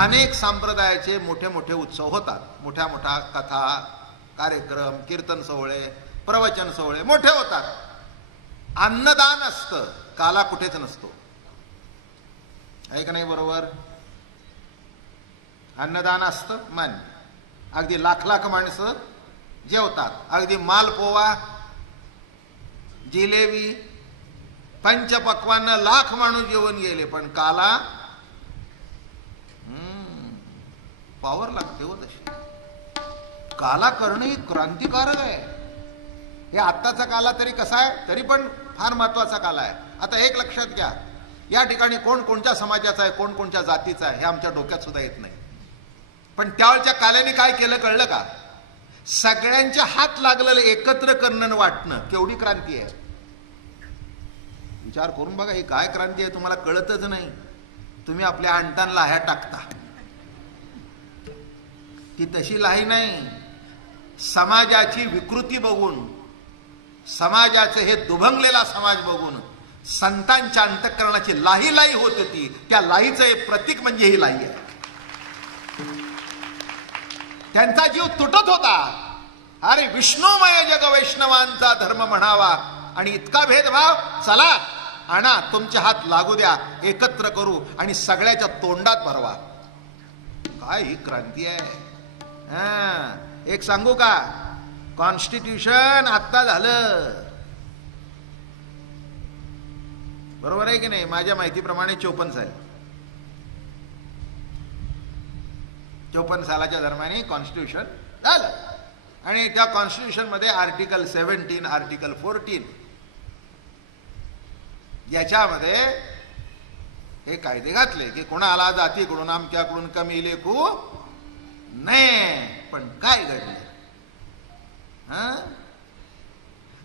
अनेक संप्रदायाचे मोठे मोठे उत्सव होतात. मोठ्या मोठ्या कथा, कार्यक्रम, कीर्तन सोहळे, प्रवचन सोहळे मोठे होतात. अन्नदान असतं, काला कुठेच नसतो. आहे का नाही बरोबर? अन्नदान असतं मान्य. अगदी लाख लाख माणसं जेवतात. अगदी मालपोवा, जिलेबी, पंचपक्वान्न लाख माणूस जेवण गेले, पण काला पावर लागते हो तशी. काला करणं ही क्रांतिकारक आहे. हे आत्ताचा काला तरी कसा आहे, तरी पण फार महत्वाचा काला आहे. आता एक लक्षात घ्या, या ठिकाणी कोण कोणत्या समाजाचा आहे, कोण कोणत्या जातीचा आहे हे आमच्या डोक्यात सुद्धा येत नाही. पण त्यावेळच्या काल्याने काय केलं कळलं का? सगळ्यांच्या हात लागलेलं एकत्र करणं वाटणं केवढी क्रांती आहे. विचार करून बघा, ही काय क्रांती आहे तुम्हाला कळतच नाही. तुम्ही आपल्या अंटान लाह्या टाकता, ती तशी लाही नाही. समाजाची विकृती बघून, समाजाचे हे दुभंगलेला समाज बघून संतांच्या अंतःकरणाची लाही लाही होत होती. त्या लाहीचं एक प्रतीक म्हणजे ही लाही आहे. त्यांचा जीव तुटत होता. अरे विष्णुमय जग वैष्णवांचा धर्म म्हणावा, आणि इतका भेदभाव, चला आणा तुमचे हात लागू द्या, एकत्र करू आणि सगळ्याच्या तोंडात भरवा. काय ही क्रांती आहे. एक सांगू का, कॉन्स्टिट्यूशन आत्ता झालं, बरोबर आहे की नाही? माझ्या माहितीप्रमाणे 54 साली, 54 सालाच्या दरम्यान कॉन्स्टिट्यूशन झालं. आणि त्या कॉन्स्टिट्यूशन मध्ये आर्टिकल 17, आर्टिकल 14 याच्यामध्ये हे कायदे घातले की कोणाला जातीकडून आमच्याकडून कमी लेखू नाही. पण काय घडले?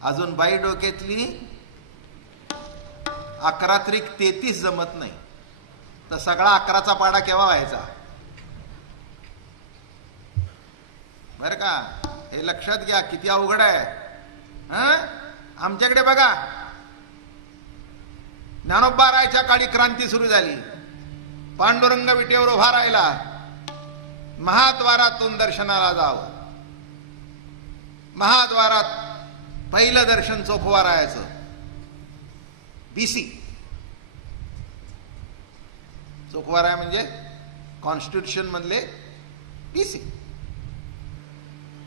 अजून बाई डोक्यातली 11 त्रिक 33 जमत नाही, तर सगळा 11चा पाडा केव्हा व्हायचा? बर का, हे लक्षात घ्या, किती अवघड आहे. आमच्याकडे बघा, ज्ञानोबारायच्या काळी क्रांती सुरू झाली. पांडुरंग विटेवर उभा राहिला, महाद्वारातून दर्शनाला जावं. महाद्वारात पहिलं दर्शन चोखवारायचं. बीसी चोखवाराय म्हणजे कॉन्स्टिट्यूशन मधले बीसी.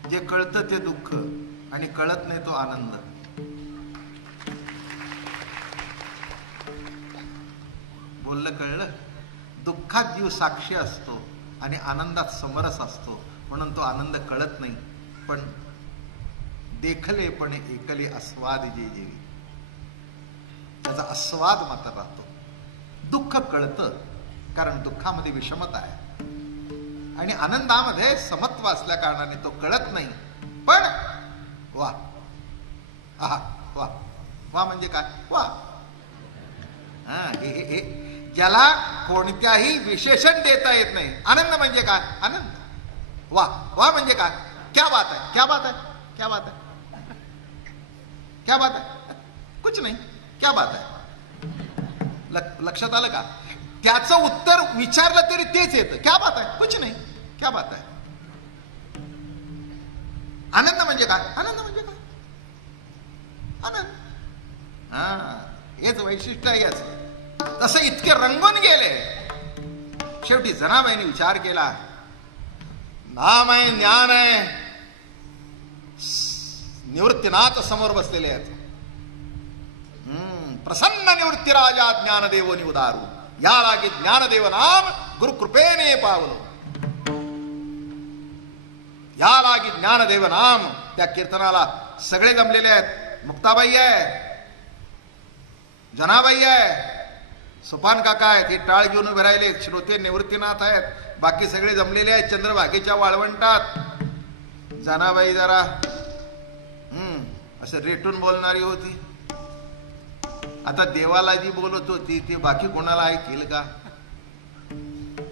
जे कळतं ते दुःख आणि कळत नाही तो आनंद. बोललं कळलं? दुःखात जीव साक्षी असतो आणि आनंदात समरस असतो, म्हणून तो आनंद कळत नाही. पण देखलेपणे एकले आस्वाद जे जेवी, त्याचा आस्वाद मात्र राहतो. दुःख कळतं कारण दुःखामध्ये विषमता आहे आणि आनंदामध्ये समत्व असल्या कारणाने तो कळत नाही. पण वा, आहा वा, वा म्हणजे काय? वा. हे ज्याला कोणत्याही विशेषण देता येत नाही. आनंद म्हणजे काय? आनंद. वा, वा म्हणजे काय? क्या बात है, क्या बात है, क्या बात है, क्या बात है, कुछ नाही, क्या बात है. लक्षात आलं का? त्याचं उत्तर विचारलं तरी तेच येतं, क्या बात है, कुछ नाही, क्या बात है. आनंद म्हणजे काय? आनंद म्हणजे काय? आनंद. हेच वैशिष्ट्य आहे याच. तसं इतके रंगून गेले. शेवटी जनाबाईने विचार केला, नाम आहे, ज्ञान आहे, निवृत्तीनाथ समोर बसलेले आहेत. प्रसन्न निवृत्ती राजा ज्ञानदेवनी उदारू, या लागी ज्ञानदेव नाम गुरु कृपेने पावलो. या लागी ज्ञानदेव नाम. त्या कीर्तनाला सगळे जमलेले आहेत. मुक्ताबाई आहे, जनाबाई आहे, सुपान काका आहेत, हे टाळ घेऊन उभे राहिले. श्रोते निवृत्तीनाथ आहेत, बाकी सगळे जमलेले आहेत चंद्रभागेच्या वाळवंटात. जनाबाई जरा असं रेटून बोलणारी होती. आता देवाला जी बोलत होती ती बाकी कोणाला ऐकेल का?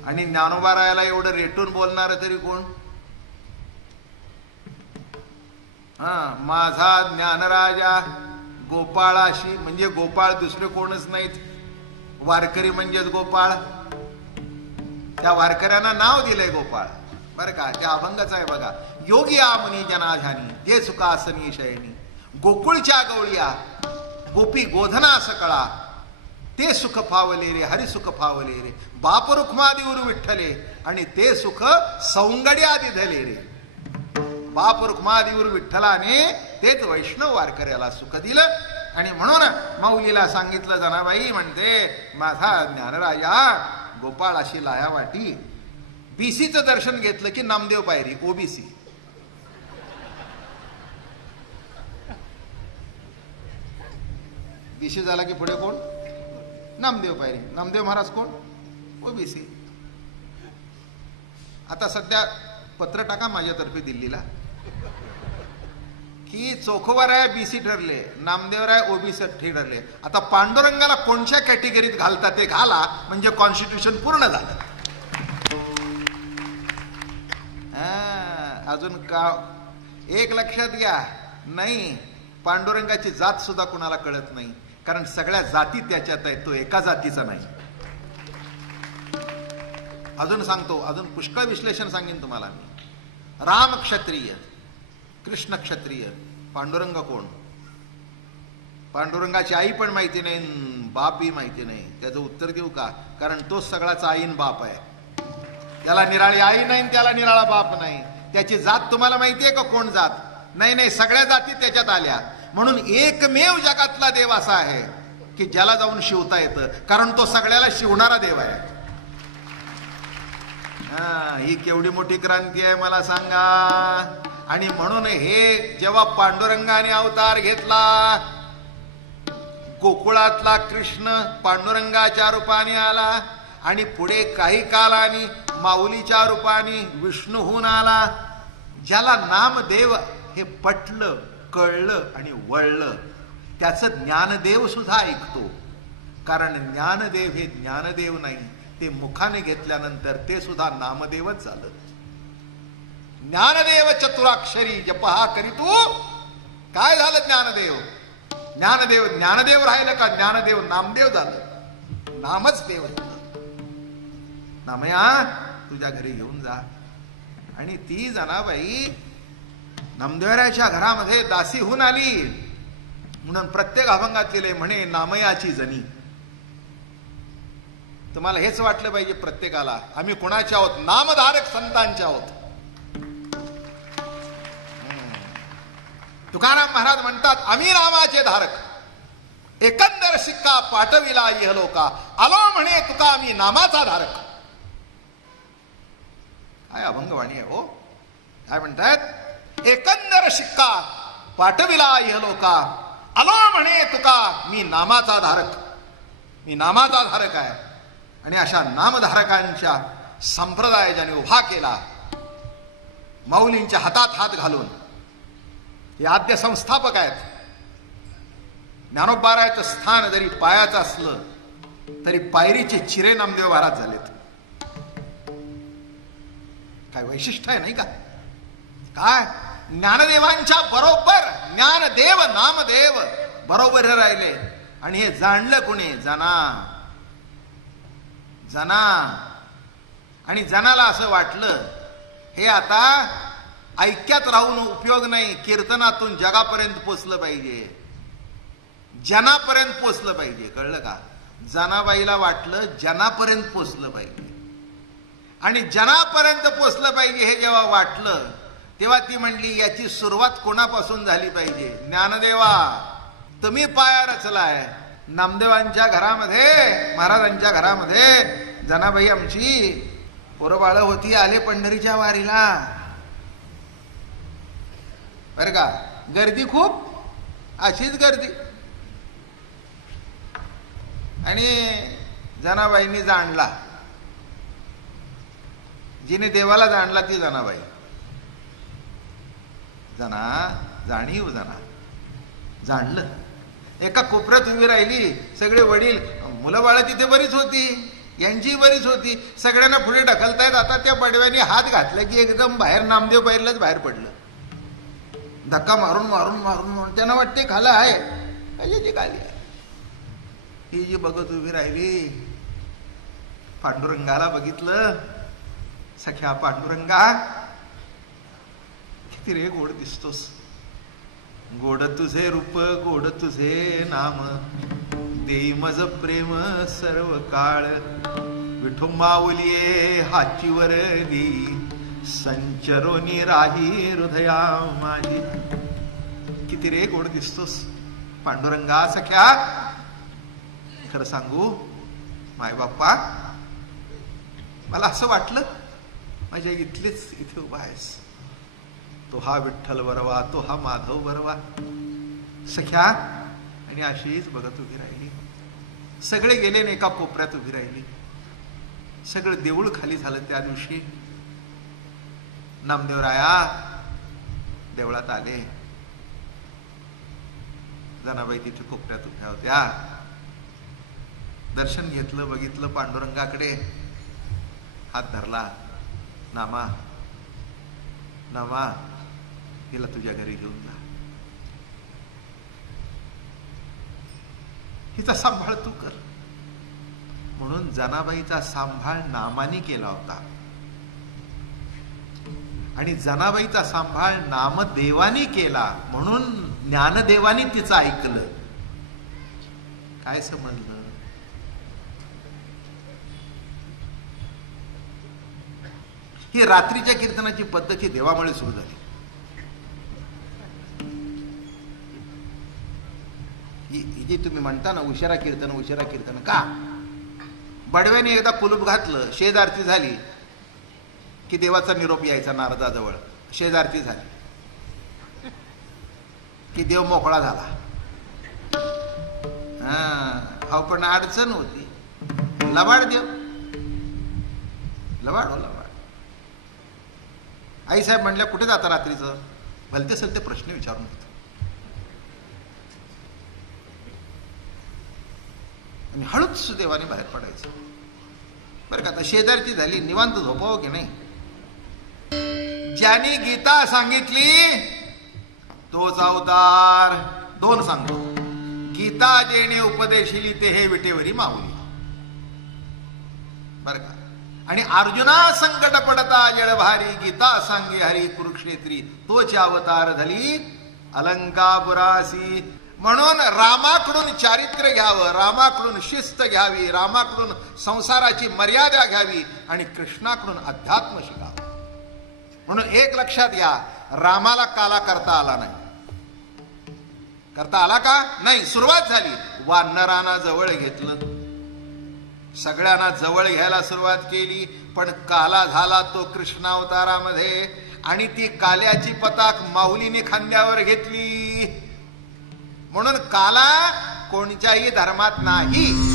आणि ज्ञानोबारायाला एवढं रेटून बोलणार तरी कोण? माझा ज्ञानराजा गोपाळाशी, म्हणजे गोपाळ दुसरे कोणच नाहीत. वारकरी म्हणजेच गोपाळ. त्या वारकऱ्यांना नाव दिलंय गोपाळ बरं का. त्या अभंगाचा आहे बघा. योगी आमनी जनाधानी ते सुखासनी शयनी, गोकुळच्या गवळिया गोपी गोधना सकळा, ते सुख फावले रे हरी सुख फावले रे, बाप रुक्मादिवर विठ्ठले आणि ते सुख सौंगड्या दिधले रे. बाप रुक्मादिवर विठ्ठलाने तेच वैष्णव वारकऱ्याला सुख दिलं. आणि म्हणून माऊलीला सांगितलं, जनाबाई म्हणते माझा ज्ञानराजा गोपाळ अशी लाया वाटी. बीसीचं दर्शन घेतलं की नामदेव पायरी, ओबीसी. बीसी झाला की पुढे कोण? नामदेव पायरी. नामदेव महाराज कोण? ओबीसी. आता सध्या पत्र टाका माझ्यातर्फे दिल्लीला की चोखोवर आहे बीसी ठरले, नामदेवर आहे ओबीसी ठरले. आता पांडुरंगाला कोणत्या कॅटेगरीत घालता ते घाला, म्हणजे कॉन्स्टिट्यूशन पूर्ण झालं. अजून का एक लक्षात घ्या, नाही पांडुरंगाची जात सुद्धा कुणाला कळत नाही, कारण सगळ्या जाती त्याच्यात आहेत, तो एका जातीचा नाही. अजून सांगतो, अजून पुष्कळ विश्लेषण सांगेन तुम्हाला मी. राम क्षत्रिय, कृष्ण क्षत्रिय, पांडुरंग कोण? पांडुरंगाची आई पण माहिती नाही, बापही माहिती नाही. त्याचं उत्तर देऊ का? कारण तोच सगळ्याचा आईन बाप आहे. त्याला निराळी आई नाही, त्याला निराळा बाप नाही. त्याची जात तुम्हाला माहितीये का? कोण जात? नाही नाही, सगळ्या जाती त्याच्यात आल्या. म्हणून एकमेव जगातला देव असा आहे की ज्याला जाऊन शिवता येतं, कारण तो सगळ्याला शिवणारा देव आहे. ही केवढी मोठी क्रांती आहे मला सांगा. आणि म्हणून हे जेव्हा पांडुरंगाने अवतार घेतला, गोकुळातला कृष्ण पांडुरंगाच्या रूपाने आला आणि पुढे काही कालाने माऊलीच्या रूपाने विष्णू होऊन आला. ज्याला नामदेव हे पटलं, कळलं आणि वळलं, त्याचं ज्ञानदेव सुद्धा ऐकतो. कारण ज्ञानदेव हे ज्ञानदेव नाही, ते मुखाने घेतल्यानंतर ते सुद्धा नामदेवच झालं. ज्ञानदेव चतुराक्षरी जपहा करीतू. काय झालं ज्ञानदेव? ज्ञानदेव ज्ञानदेव राहिलं का? ज्ञानदेव नामदेव झालं. नामच देव झालं. नामया तुझ्या घरी घेऊन जा. आणि ती जनाबाई नामदेवराच्या घरामध्ये दासी होऊन आली. म्हणून प्रत्येक अभंगात लिहिले म्हणे नामयाची जनी. तुम्हाला हेच वाटलं पाहिजे प्रत्येकाला, आम्ही कोणाचे आहोत? नामधारक संतांचे आहोत. तुकाराम महाराज म्हणतात, आम्ही नामाचे धारक, एकंदर शिक्का पाठविला इहलोका, आलो म्हणे तुका आम्ही नामाचा धारक. काय अभंगवाणी आहे हो. काय म्हणतात? एकंदर शिक्का पाठविला इहलोका, आलो म्हणे तुका मी नामाचा धारक. मी नामाचा धारक आहे. आणि अशा नामधारकांच्या संप्रदाय ज्याने उभा केला, माऊलींच्या हातात हात घालून, हे आद्य संस्थापक आहेत. ज्ञानोबारायचं स्थान जरी पायाचं असलं तरी पायरीचे चिरे नामदेव महाराज झालेत. काय वैशिष्ट्य आहे नाही का? काय ज्ञानदेवांच्या बरोबर ज्ञानदेव नामदेव बरोबर राहिले. आणि हे जाणलं कोणी? जना. जना. आणि जनाला असं वाटलं हे आता ऐक्यात राहून उपयोग नाही, कीर्तनातून जगापर्यंत पोचलं पाहिजे, जनापर्यंत पोचलं पाहिजे. कळलं का? जनाबाईला वाटलं जनापर्यंत पोचलं पाहिजे. आणि जनापर्यंत पोचलं पाहिजे हे जेव्हा वाटलं, तेव्हा ती म्हणली याची सुरुवात कोणापासून झाली पाहिजे? ज्ञानदेवा, तुम्ही पाया रचलाय. नामदेवांच्या घरामध्ये, महाराजांच्या घरामध्ये जनाबाई आमची पोरबाळ होती, आले पंढरीच्या वारीला. बरं का? गर्दी खूप, अशीच गर्दी. आणि जनाबाईंनी जाणला, जिने देवाला जाणला ती जनाबाई. जना जाणीव जना जाणलं. एका कोपऱ्यात उभी राहिली. सगळे वडील, मुलं बाळ तिथे बरीच होती, यांची बरीच होती. सगळ्यांना पुढे ढकलतायत. आता त्या बडव्याने हात घातला की एकदम बाहेर नामदेव बाहेरलाच बाहेर पडलं. धक्का मारून मारून मारून मारून त्यांना वाटते खाला आहे, कशाची खाली आहे. ही जी बघत उभी राहिली, पांडुरंगाला बघितलं. सख्या पांडुरंगा, किती रे गोड दिसतोस. गोड तुझे रूप, गोड तुझे नाम, देई मज प्रेम सर्व काळ. विठो माऊलिये हाचीवर देई, संचरोनी राही हृदया माझी. किती रे गोड दिसतोस पांडुरंगा. सख्या, खरं सांगू माय बाप्पा, मला असं वाटलं माझ्या इथलेच इथे उभा आहेस. तो हा विठ्ठल बरवा, तो हा माधव बरवा. सख्या, आणि अशीच बघत उभी राहिली. सगळे गेले आणि एका कोपऱ्यात उभी राहिली. सगळं देऊळ खाली झालं. त्या दिवशी नामदेवराया देवळात आले. जनाबाई तिथे कोपऱ्यात उभ्या होत्या. दर्शन घेतलं, बघितलं पांडुरंगाकडे, हात धरला. नामा, नामा, हिला तुझ्या घरी घेऊन जा. हिचा सांभाळ तू कर. म्हणून जनाबाईचा सांभाळ नामानी केला होता. आणि जनाबाईचा सांभाळ नामदेवानी केला म्हणून ज्ञानदेवानी तिचं ऐकलं. काय समजलं? ही रात्रीच्या कीर्तनाची पद्धत ही देवामुळे सुरू झाली. ही जी तुम्ही म्हणता ना उशिरा कीर्तन, उशिरा कीर्तन, का? बडव्याने एकदा कुलूप घातलं, शेजारती झाली की देवाचा निरोप यायचा नारदाजवळ. शेजारती झाली की देव मोकळा झाला. हा, पण अडचण होती. लबाड देव, लबाड हो लबाड. आईसाहेब म्हणल्या, कुठे जाता रात्रीचं? भलते सलते प्रश्न विचारून होते. आणि हळूच देवाने बाहेर पडायचं. बरं का? आता शेजारची झाली, निवांत झोपावं की नाही? ज्याने गीता सांगितली तोच अवतार. दोन सांगतो. गीता जेणे उपदेशिली ते हे विटेवरी माऊली. बरं का? आणि अर्जुना संकट पडता जळभारी, गीता सांगे हरी कुरुक्षेत्री, तोच अवतार झाली अलंकापुरासी. म्हणून रामाकडून चारित्र्य घ्यावं, रामाकडून शिस्त घ्यावी, रामाकडून संसाराची मर्यादा घ्यावी आणि कृष्णाकडून अध्यात्म शिकावं. म्हणून एक लक्षात घ्या, रामाला काला करता आला नाही. करता आला का? नाही. सुरुवात झाली, वानरांना जवळ घेतलं, सगळ्यांना जवळ घ्यायला सुरुवात केली, पण काला झाला तो कृष्णावतारामध्ये. आणि ती काल्याची पताक माऊलीने खांद्यावर घेतली. म्हणून काला कोणत्याही धर्मात नाही.